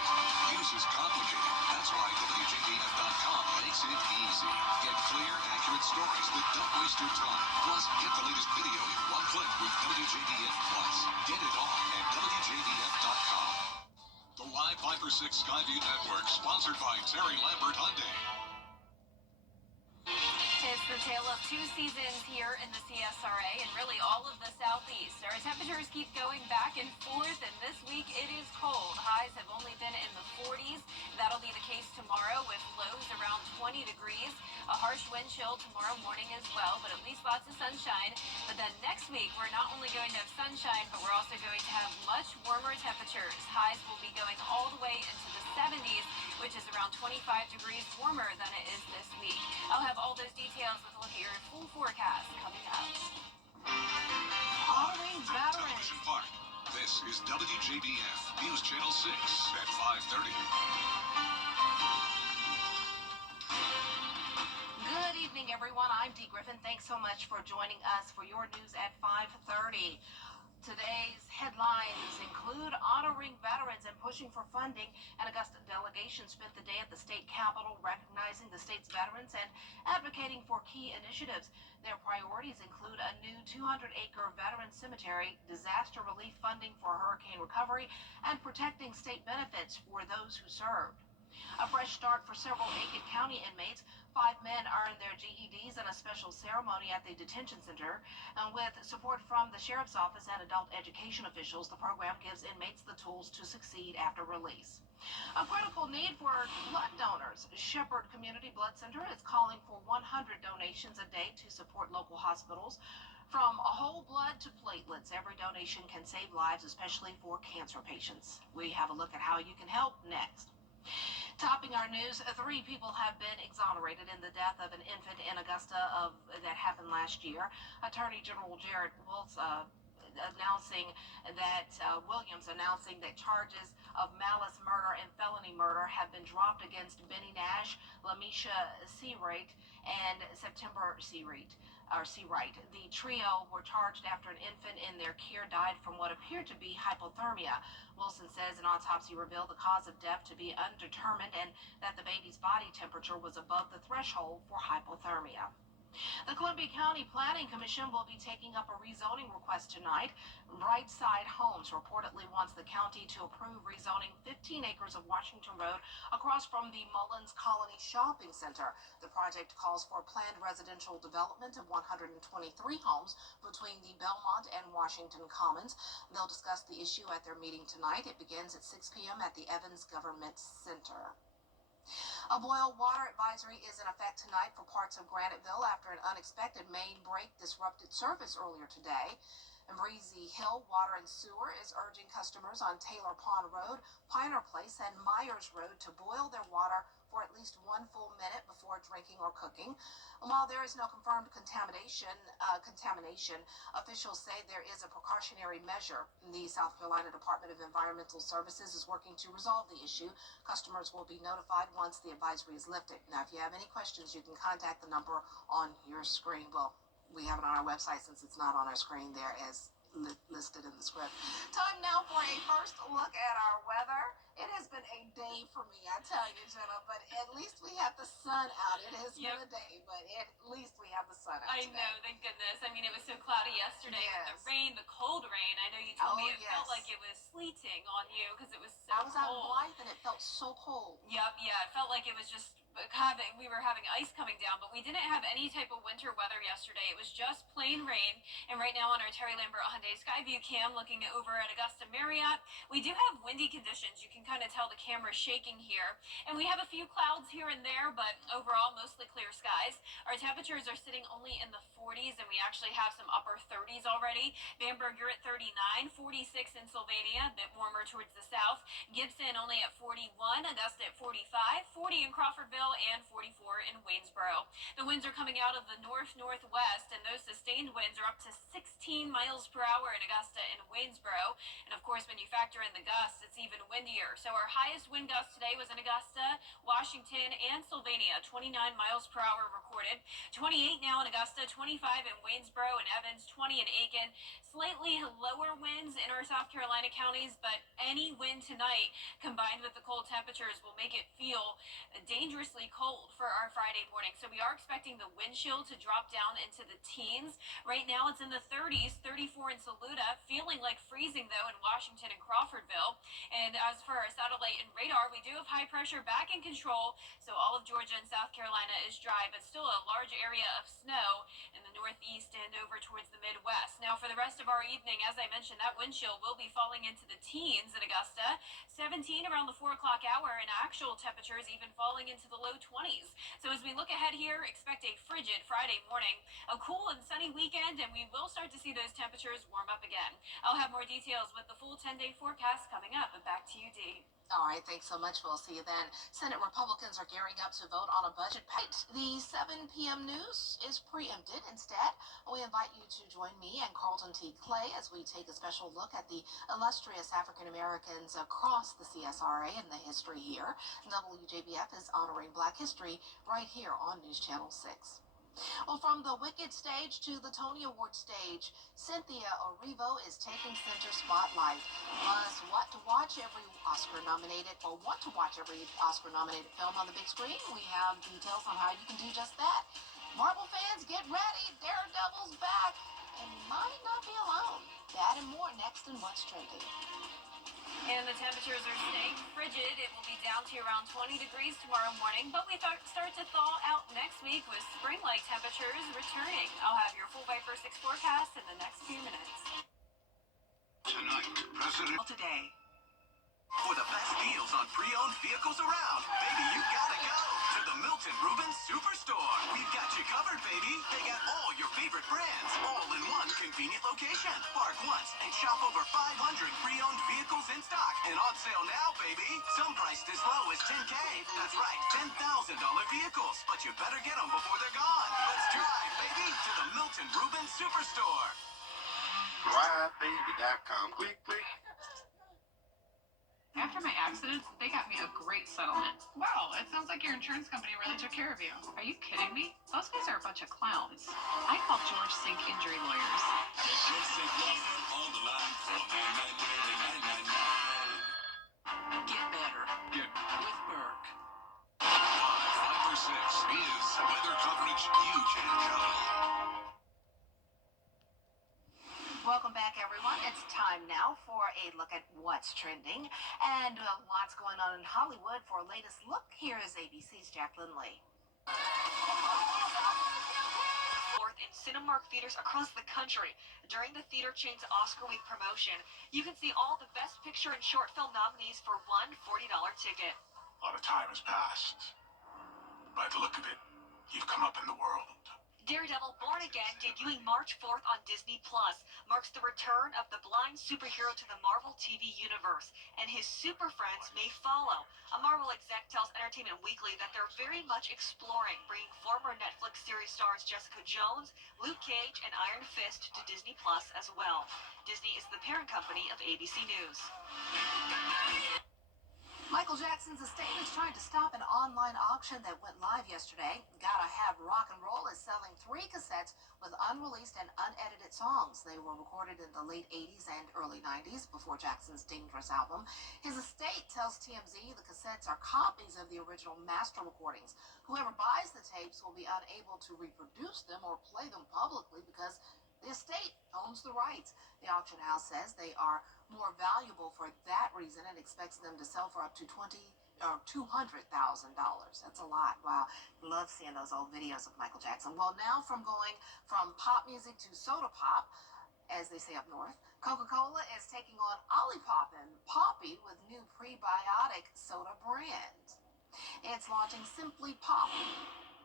News is complicated. That's why WJBF.com makes it easy. Get clear, accurate stories that don't waste your time. Plus, get the latest video in one click with WJBF Plus. Get it all at WJBF.com. The Live 5 for 6 Skyview Network, sponsored by Terry Lambert Hyundai. It's the tale of two seasons here in the CSRA and really all of the Southeast. Our temperatures keep going back and forth, and this week it is cold. Highs have only been in the 40s. That'll be the case tomorrow with lows around 20 degrees. A harsh wind chill tomorrow morning as well, but at least lots of sunshine. But then next week, we're not only going to have sunshine, but we're also going to have much warmer temperatures. Highs will be going all the way into the 70s, which is around 25 degrees warmer than it is this week. I'll have all those details with a look at your full forecast coming up. All Range Veterans. Park. This is WJBF News Channel 6 at 5:30. Good evening, everyone. I'm Dee Griffin. Thanks so much for joining us for your news at 5:30. Today's headlines include honoring veterans and pushing for funding. An Augusta delegation spent the day at the state capitol recognizing the state's veterans and advocating for key initiatives. Their priorities include a new 200-acre veteran cemetery, disaster relief funding for hurricane recovery, and protecting state benefits for those who served. A fresh start for several Aiken County inmates. 5 men earned their GEDs in a special ceremony at the detention center. And with support from the sheriff's office and adult education officials, the program gives inmates the tools to succeed after release. A critical need for blood donors. Shepherd Community Blood Center is calling for 100 donations a day to support local hospitals. From whole blood to platelets, every donation can save lives, especially for cancer patients. We have a look at how you can help next. Topping our news, 3 people have been exonerated in the death of an infant in Augusta that happened last year. Attorney General Jared Williams announcing that charges of malice murder and felony murder have been dropped against Benny Nash, Lamisha Seawright, and September Seawright. The trio were charged after an infant in their care died from what appeared to be hypothermia. Wilson says an autopsy revealed the cause of death to be undetermined and that the baby's body temperature was above the threshold for hypothermia. The Columbia County Planning Commission will be taking up a rezoning request tonight. Brightside Homes reportedly wants the county to approve rezoning 15 acres of Washington Road across from the Mullins Colony Shopping Center. The project calls for planned residential development of 123 homes between the Belmont and Washington Commons. They'll discuss the issue at their meeting tonight. It begins at 6 p.m. at the Evans Government Center. A boil water advisory is in effect tonight for parts of Graniteville after an unexpected main break disrupted service earlier today. And Breezy Hill Water and Sewer is urging customers on Taylor Pond Road, Piner Place, and Myers Road to boil their water for at least 1 full minute before drinking or cooking. And while there is no confirmed contamination, officials say there is a precautionary measure. The South Carolina Department of Environmental Services is working to resolve the issue. Customers will be notified once the advisory is lifted. Now, if you have any questions, you can contact the number on your screen. Well, we have it on our website since it's not on our screen there as listed in the script. Time now for a first look at our weather. It has been a day for me, I tell you, Jenna, but at least we have the sun out. It has been a day, but at least we have the sun out I know, thank goodness. I mean, it was so cloudy yesterday with the rain, the cold rain. I know you told me it felt like it was sleeting on you because it was so cold. I was out in Blythe and it felt so cold. Yep, yeah, it felt like it was just we were having ice coming down, but we didn't have any type of winter weather yesterday. It was just plain rain. And right now on our Terry Lambert Hyundai Skyview cam looking over at Augusta Marriott, we do have windy conditions. You can kind of tell the camera shaking here. And we have a few clouds here and there, but overall mostly clear skies. Our temperatures are sitting only in the 40s, and we actually have some upper 30s already. Bamberg, you're at 39, 46 in Sylvania, a bit warmer towards the south. Gibson only at 41, Augusta at 45, 40 in Crawfordville, Crawfordville and 44 in Waynesboro. The winds are coming out of the north-northwest, and those sustained winds are up to 16 miles per hour in Augusta and Waynesboro. And of course, when you factor in the gusts, it's even windier. So our highest wind gust today was in Augusta, Washington, and Sylvania. 29 miles per hour recorded. 28 now in Augusta, 25 in Waynesboro and Evans, 20 in Aiken. Slightly lower winds in our South Carolina counties, but any wind tonight combined with the cold temperatures will make it feel dangerously cold for our Friday morning. So we are expecting the wind chill to drop down into the teens. Right now it's in the 30s, 34 in Saluda, feeling like freezing though in Washington and Crawfordville. And as for our satellite and radar, we do have high pressure back in control. So all of Georgia and South Carolina is dry, but still a large area of snow in the northeast and over towards the Midwest. Now for the rest of our evening, as I mentioned, that wind chill will be falling into the teens in Augusta, 17 around the 4 o'clock hour, and actual temperatures even falling into the low 20s. So as we look ahead here, expect a frigid Friday morning, a cool and sunny weekend, and we will start to see those temperatures warm up again. I'll have more details with the full 10-day forecast coming up, but back to you, Dee. All right, thanks so much. We'll see you then. Senate Republicans are gearing up to vote on a budget package. The 7 p.m. news is preempted. Instead, we invite you to join me and Carlton T. Clay as we take a special look at the illustrious African Americans across the CSRA and the history here. WJBF is honoring Black History right here on News Channel 6. Well, from the Wicked stage to the Tony Award stage, Cynthia Erivo is taking center spotlight. Plus, what to watch every Oscar-nominated or want to watch every Oscar-nominated film on the big screen? We have details on how you can do just that. Marvel fans, get ready. Daredevil's back and might not be alone. That and more next in What's Trending. And the temperatures are staying frigid. It will be down to around 20 degrees tomorrow morning, but we start to thaw out next week with spring-like temperatures returning. I'll have your full Viper 6 forecast in the next few minutes. Tonight, President Today. For the best deals on pre-owned vehicles around, baby, you gotta go to the Milton Rubens Superstore. We've got you covered, baby. They got all your favorite brands, all in one convenient location. Park once and shop over 500 pre-owned vehicles in stock. And on sale now, baby. Some priced as low as $10K. That's right, $10,000 vehicles. But you better get them before they're gone. Let's drive, baby, to the Milton Rubens Superstore. DriveBaby.com. Quick, quick. After my accident, they got me a great settlement. Wow, it sounds like your insurance company really took care of you. Are you kidding me? Those guys are a bunch of clowns. I called George Sink Injury Lawyers. Get better. Get With Burke. 5 is weather coverage you can count on. Welcome back, everyone. It's time now for a look at what's trending. And lots going on in Hollywood. For our latest look, here is ABC's Jacqueline Lee. Fourth in Cinemark theaters across the country. During the theater chain's Oscar Week promotion, you can see all the Best Picture and Short Film nominees for one $40 ticket. A lot of time has passed. By the look of it, you've come up in the world. Daredevil Born Again, debuting March 4th on Disney+, marks the return of the blind superhero to the Marvel TV universe, and his super friends may follow. A Marvel exec tells Entertainment Weekly that they're very much exploring bringing former Netflix series stars Jessica Jones, Luke Cage, and Iron Fist to Disney+ as well. Disney is the parent company of ABC News. Michael Jackson's estate is trying to stop an online auction that went live yesterday. Gotta Have Rock and Roll is selling 3 cassettes with unreleased and unedited songs. They were recorded in the late 80s and early 90s before Jackson's Dangerous album. His estate tells TMZ the cassettes are copies of the original master recordings. Whoever buys the tapes will be unable to reproduce them or play them publicly because the estate owns the rights. The auction house says they are more valuable for that reason and expects them to sell for up to $200,000. That's a lot. Wow. Love seeing those old videos of Michael Jackson. Well, now from going from pop music to soda pop, as they say up north, Coca-Cola is taking on Olipop and Poppy with new prebiotic soda brand. It's launching Simply Pop.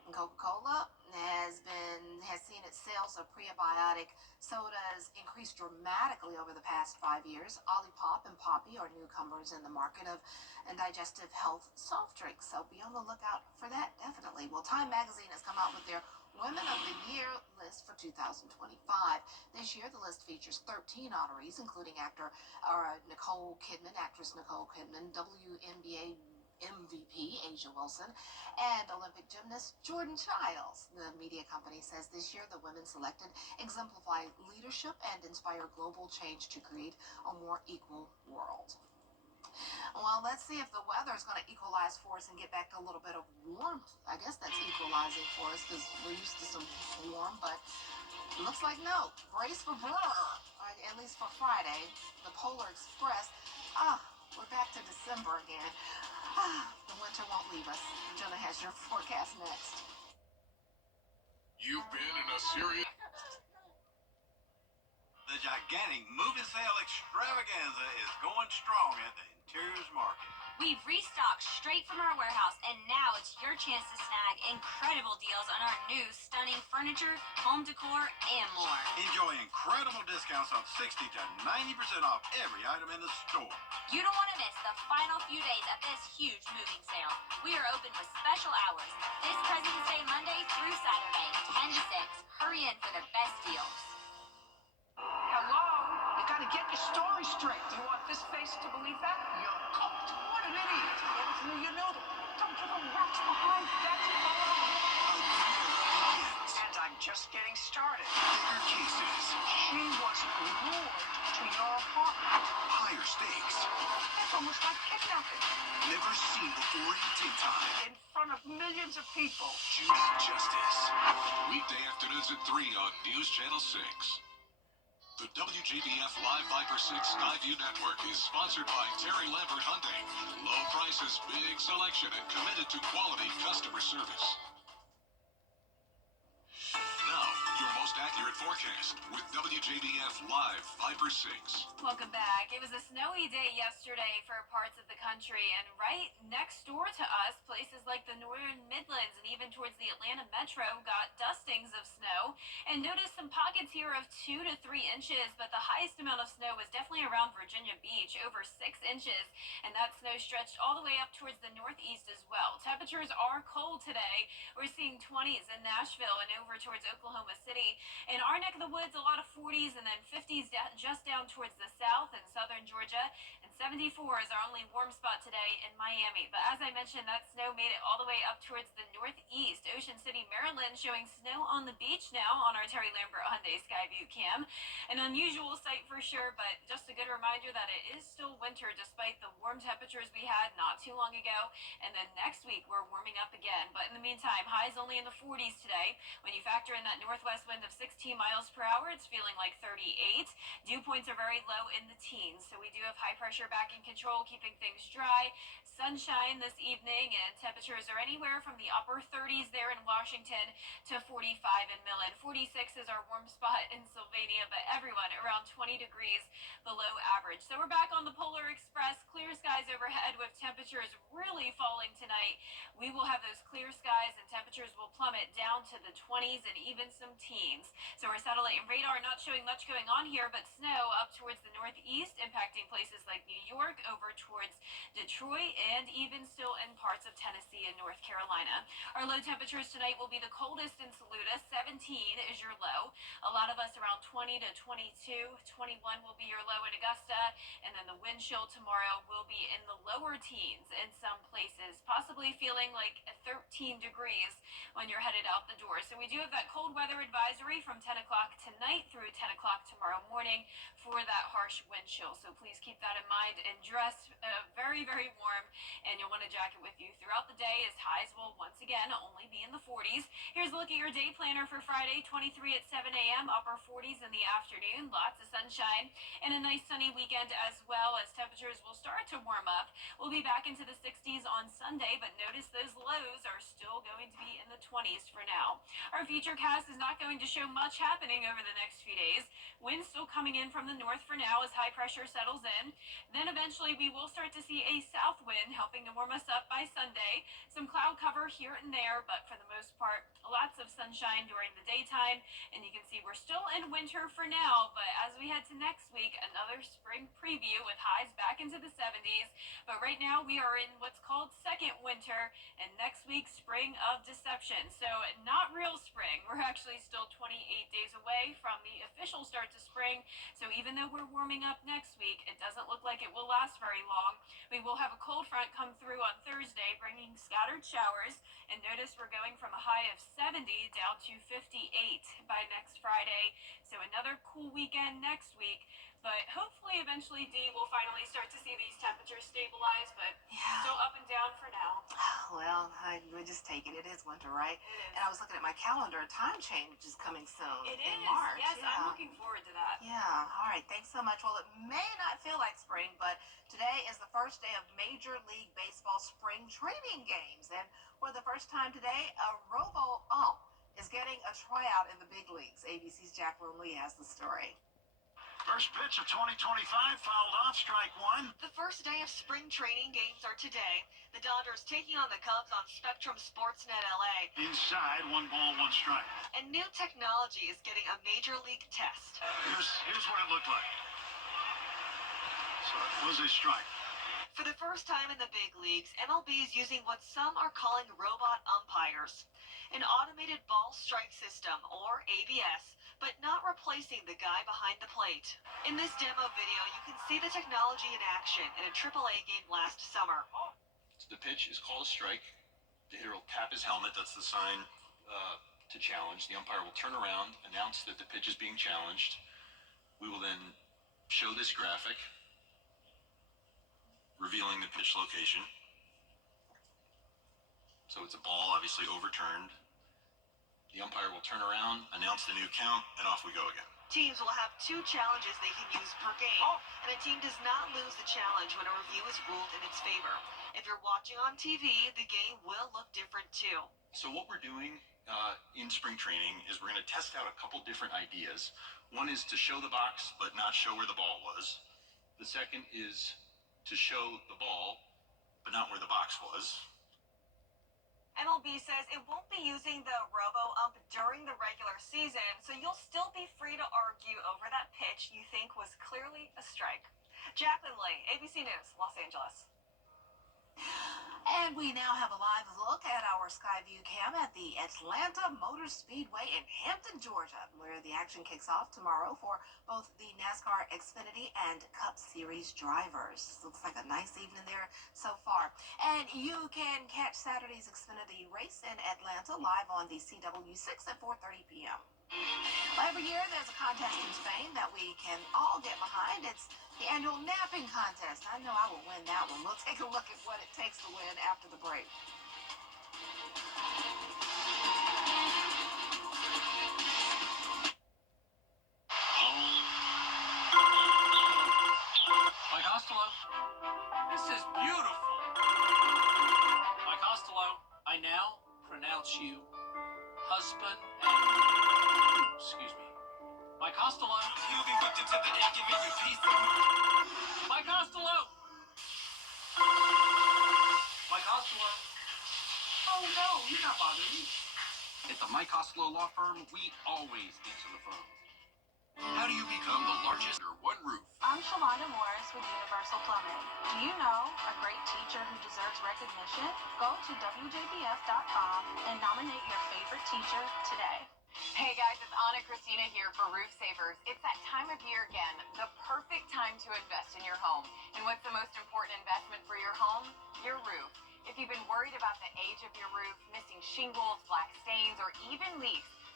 Coca-Cola has seen its sales of prebiotic sodas increase dramatically over the past 5 years. Olipop and Poppy are newcomers in the market of digestive health soft drinks, so be on the lookout for that, definitely. Well, Time Magazine has come out with their Women of the Year list for 2025. This year, the list features 13 honorees, including actress Nicole Kidman, WNBA MVP Asia Wilson, and Olympic gymnast Jordan Childs. The media company says this year the women selected exemplify leadership and inspire global change to create a more equal world. Well, let's see if the weather is going to equalize for us and get back to a little bit of warmth. I guess that's equalizing for us because we're used to some warm, but it looks like no. Brace for Brr, at least for Friday. The Polar Express. We're back to December again. The winter won't leave us. Jenna has your forecast next. You've been in a serious... The gigantic movie sale extravaganza is going strong at the Interiors Market. We've restocked straight from our warehouse, and now it's your chance to snag incredible deals on our new stunning furniture, home decor, and more. Enjoy incredible discounts of 60 to 90% off every item in the store. You don't want to miss the final few days of this huge moving sale. We are open with special hours this President's Day Monday through Saturday, 10 to 6. Hurry in for the best deals. Hello? You gotta get your story straight. Do you want this face to believe that? You're cooked. What an idiot. You knew them. Don't put the rocks behind. That's and I'm just getting started. Bigger cases, She was lured to your apartment. higher stakes, It's almost like kidnapping. never seen before in Tin Time. In front of millions of people. Judy Justice. Weekday afternoons at 3 on News Channel 6. The WJBF Live Viper 6 Skyview Network is sponsored by Terry Lambert Hyundai. Low prices, big selection, and committed to quality customer service. Now, your most accurate forecast with WJBF Live Viper 6. Welcome back. It was a snowy day yesterday for parts of the country, and right next door to us, places like the northern Midlands and even towards the Atlanta metro got dustings of snow. And notice some pockets here of 2 to 3 inches, but the highest amount of snow was definitely around Virginia Beach, over 6 inches, and that snow stretched all the way up towards the northeast as well. Temperatures are cold today. We're seeing 20s in Nashville and over towards Oklahoma City. In our neck of the woods, a lot of 40s and then 50s just down towards the south and southern Georgia. And 74 is our only warm spot today in Miami. But as I mentioned, that snow made it all the way up towards the northeast. Ocean City, Maryland, showing snow on the beach now on our Terry Lambert Hyundai Skyview cam. An unusual sight for sure, but just a good reminder that it is still winter despite the warm temperatures we had not too long ago. And then next week, we're warming up again. But in the meantime, highs only in the 40s today. When you factor in that northwest wind of 16 miles per hour, it's feeling like 38. Dew points are very low in the teens, so we do have high pressure back in control, keeping things dry. Sunshine this evening, and temperatures are anywhere from the upper 30s there in Washington to 45 in Millen. 46 is our warm spot in Sylvania, but everyone around 20 degrees below average. So we're back on the Polar Express. Clear skies overhead with temperatures really falling tonight. We will have those clear skies and temperatures will plummet down to the 20s and even some teens. So our satellite and radar not showing much going on here, but snow up towards the northeast, impacting places like New York, over towards Detroit, and even still in parts of Tennessee and North Carolina. Our low temperatures tonight will be the coldest in Saluda. 17 is your low. A lot of us around 20 to 22. 21 will be your low in Augusta, and then the wind chill tomorrow will be in the lower teens in some places, possibly feeling like 13 degrees when you're headed out the door. So we do have that cold weather advisory from 10 o'clock tonight through 10 o'clock tomorrow morning for that harsh wind chill. So please keep that in mind and dress very, very warm, and you'll want a jacket with you throughout the day as highs will once again only be in the 40s. Here's a look at your day planner for Friday, 23 at 7 a.m., upper 40s in the afternoon, lots of sunshine, and a nice sunny weekend as well as temperatures will start to warm up. We'll be back into the 60s on Sunday, but notice those lows are still going to be in the 20s for now. Our futurecast is not going to show much happening over the next few days. Winds still coming in from the north for now as high pressure settles in. Then eventually we will start to see a south wind helping to warm us up by Sunday. Some cloud cover here and there, but for the most part, lots of sunshine during the daytime. And you can see we're still in winter for now, but as we head to next week, another spring preview with highs back into the 70s. But right now we are in what's called second winter, and next week spring of deception. So not real spring. We're actually still 28 days away from the official start to spring. So even though we're warming up next week, it doesn't look like it will last very long. We will have a cold front come through on Thursday, bringing scattered showers. And notice we're going from a high of 70 down to 58 by next Friday. So another cool weekend next week. But hopefully eventually, Dee, will finally start to see these temperatures stabilize, but still up and down for now. Well, I would just take it. It is winter, right? It is. And I was looking at my calendar. Time change is coming soon. It in is. March. Yes, Yeah. I'm looking forward to that. Yeah. All right. Thanks so much. Well, it may not feel like spring, but today is the first day of Major League Baseball spring training games. And for the first time today, a robo-ump is getting a tryout in the big leagues. ABC's Jacqueline Lee has the story. First pitch of 2025 fouled off, strike one. The first day of spring training games are today. The Dodgers taking on the Cubs on Spectrum Sportsnet LA. Inside, 1 ball, 1 strike. And new technology is getting a major league test. Here's what it looked like. So it was a strike. For the first time in the big leagues, MLB is using what some are calling robot umpires. An automated ball strike system, or ABS, but not replacing the guy behind the plate. In this demo video, you can see the technology in action in a AAA game last summer. The pitch is called a strike. The hitter will tap his helmet. That's the sign to challenge. The umpire will turn around, announce that the pitch is being challenged. We will then show this graphic revealing the pitch location. So it's a ball, obviously overturned. The umpire will turn around, announce the new count, and off we go again. Teams will have 2 challenges they can use per game, and a team does not lose the challenge when a review is ruled in its favor. If you're watching on TV, the game will look different too. So what we're doing in spring training is we're going to test out a couple different ideas. One is to show the box but not show where the ball was. The second is to show the ball but not where the box was. MLB says it won't be using the robo-ump during the regular season, so you'll still be free to argue over that pitch you think was clearly a strike. Jacqueline Lee, ABC News, Los Angeles. And we now have a live look at our Skyview cam at the Atlanta Motor Speedway in Hampton, Georgia, where the action kicks off tomorrow for both the NASCAR Xfinity and Cup Series drivers. Looks like a nice evening there so far. And you can catch Saturday's Xfinity race in Atlanta live on the CW6 at 4:30 p.m. Well, every year there's a contest in Spain that we can all get behind. It's the annual napping contest. I know I will win that one. We'll take a look at what it takes to win after the break. Mike Costello, this is beautiful. Mike Costello, I now pronounce you husband and... excuse me. Mike Costello. You'll be whipped into the air, giving you peace of mind. Mike Costello. Mike Costello. Oh no, you're not bothering me. At the Mike Costello Law Firm, we always answer the phone. How do you become the largest under one roof? I'm Shalonda Morris with Universal Plumbing. Do you know a great teacher who deserves recognition? Go to WJBF.com and nominate your favorite teacher today. Hey guys, it's Anna Christina here for Roof Savers. It's that time of year again, the perfect time to invest in your home. And what's the most important investment for your home? Your roof. If you've been worried about the age of your roof, missing shingles, black stains, or even leaks,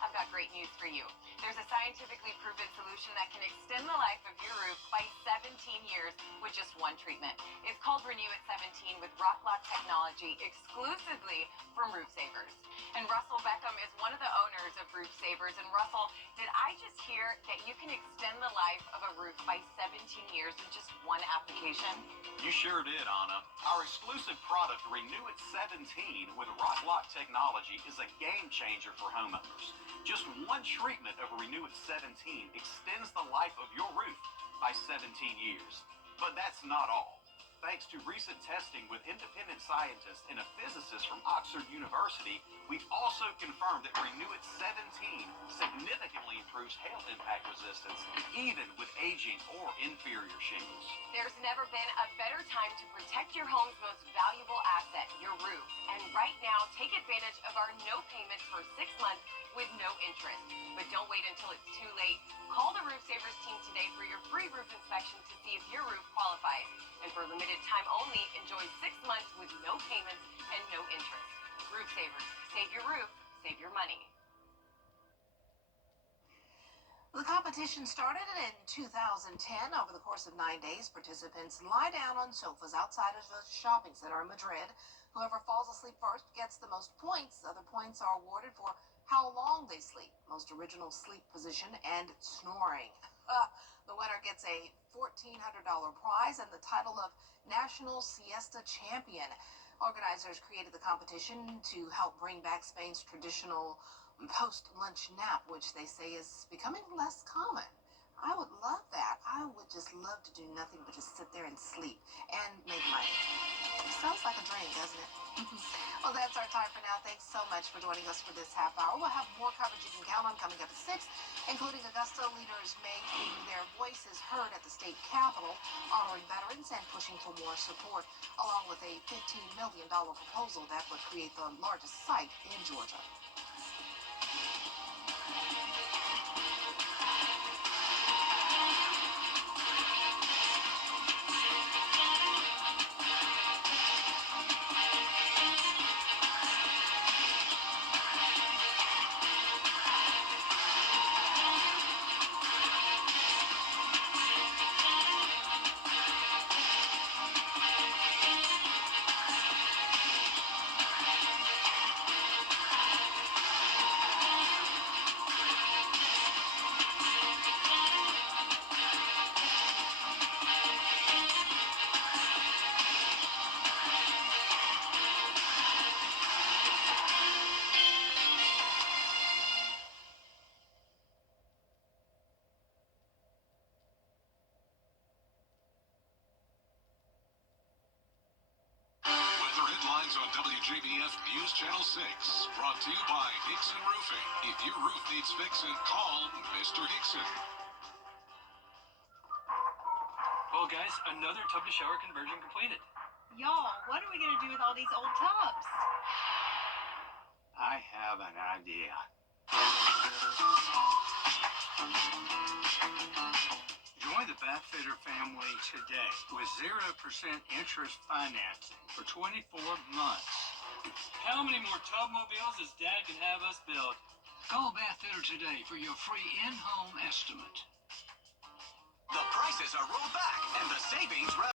I've got great news for you. There's a scientifically proven solution that can extend the life of your roof by 17 years with just one treatment. It's called Renew at 17 with Rock-Lock technology exclusively from Roof Savers. And Russell Beckham is one of the owners of Roof Savers. And Russell, did I just hear that you can extend the life of a roof by 17 years with just one application? You sure did, Anna. Our exclusive product, Renew at 17 with Rock-Lock technology, is a game changer for homeowners. Just one treatment of Renew at 17 extends the life of your roof by 17 years. But that's not all. Thanks to recent testing with independent scientists and a physicist from Oxford University, we've also confirmed that Renew at 17 significantly improves hail impact resistance, even with aging or inferior shingles. There's never been a better time to protect your home's most valuable asset, your roof. And right now, take advantage of our no payments for 6 months with no interest. But don't wait until it's too late. Call the Roof Savers team today for your free roof inspection to see if your roof qualifies. And for a limited time only, enjoy 6 months with no payments and no interest. Roof Savers. Save your roof. Save your money. The competition started in 2010. Over the course of 9 days, participants lie down on sofas outside of a shopping center in Madrid. Whoever falls asleep first gets the most points. Other points are awarded for how long they sleep, most original sleep position, and snoring. The winner gets a $1,400 prize and the title of National Siesta Champion. Organizers created the competition to help bring back Spain's traditional post-lunch nap, which they say is becoming less common. I would love that. I would just love to do nothing but just sit there and sleep and make money. Sounds like a dream, doesn't it? Well, that's our time for now. Thanks so much for joining us for this half hour. We'll have more coverage you can count on coming up at 6, including Augusta leaders making their voices heard at the state capitol, honoring veterans and pushing for more support, along with a $15 million proposal that would create the largest site in Georgia. Weather headlines on WJBF News Channel 6. Brought to you by Hickson Roofing. If your roof needs fixing, call Mr. Hickson. Well, guys, another tub to shower conversion completed. Y'all, what are we going to do with all these old tubs? I have an idea. Join the Bathfitter family today with 0% interest financing for 24 months. How many more tubmobiles does Dad can have us build? Call Bathfitter today for your free in-home estimate. The prices are rolled back and the savings